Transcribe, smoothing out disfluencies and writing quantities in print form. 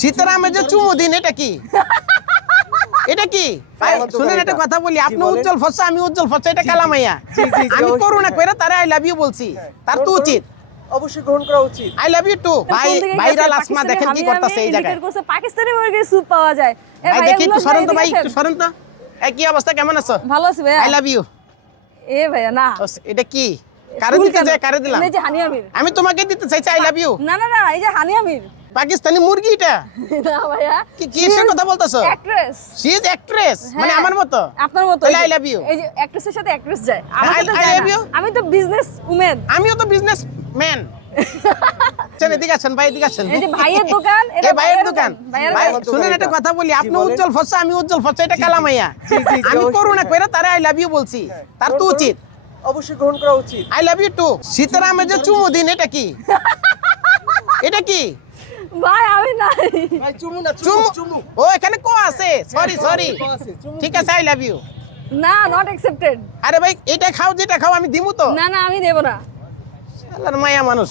সীতারামের যে চুমু দিন এটা কি? এটা কি? শুনেন একটা কথা বলি, আপনি উজ্জ্বল ফসা, আমি উজ্জ্বল ফসা, এটা কালামাইয়া। আমি করুণা কইরা তারে আই লাভ ইউ বলছি, তার তো উচিত অবশ্যই গ্রহণ করা উচিত। I love you too. ভাই ভাইরাল আসমা দেখেন কি করতেছে এই জায়গায়। পাকিস্তানি মুরগির স্যুপ পাওয়া যায়। ভাই দেখি একটু সরেন তো, ভাই একটু সরেন তো। এই কি অবস্থা, কেমন আছো? ভালো আছি ভাইয়া। I love you. এ ভাইয়া না, এটা কি? কারে দিতে চাই, কারে দিলাম? এই যে হানি আমির। আমি তোমাকে দিতে চাইছি আই লাভ ইউ। না না না, এই যে হানি আমির। পাকিস্তানি মুরগি এটা? না ভাইয়া, কি কিসের কথা বলতেছো? অ্যাক্ট্রেস। শি ইজ অ্যাক্ট্রেস, মানে আমার মতো? আপনার মতো। তাহলে I love you। এই যে অ্যাক্ট্রেসের সাথে অ্যাক্ট্রেস যায়, I আমাকে তো যায় love না। you। আমি তো বিজনেস উমেন। আমিও তো বিজনেস ম্যান। চল এদিকে আসেন ভাই, এদিকে আসেন। এই যে ভাইয়ের দোকান, এই ভাইয়ের দোকান। ভাইয়ের ভাই দোকান। শুনেন একটা কথা বলি, আপনি উজ্জ্বল ফসা, আমি উজ্জ্বল ফসা, এটা কালামাইয়া। আমি অবশ্যই। করুণা কইরা তারে আই লাভ ইউ বলছি, তার তো উচিত অবশ্যই গ্রহণ করা উচিত। I love you too. সীতারামের যে চুমু দিন এটা কি? এটা কি? ভাই আমি নাই। ভাই চুমু না, চুমু? চুমু চুমু। ও এখানে কো আছে, সরি সরি। ঠিক আছে আই লাভ ইউ। না, নট অ্যাকসেপ্টেড। আরে ভাই এটা খাও, যেটা খাও আমি দিমু তো। না না, আমি দেব না। শালার মায়া মানুষ।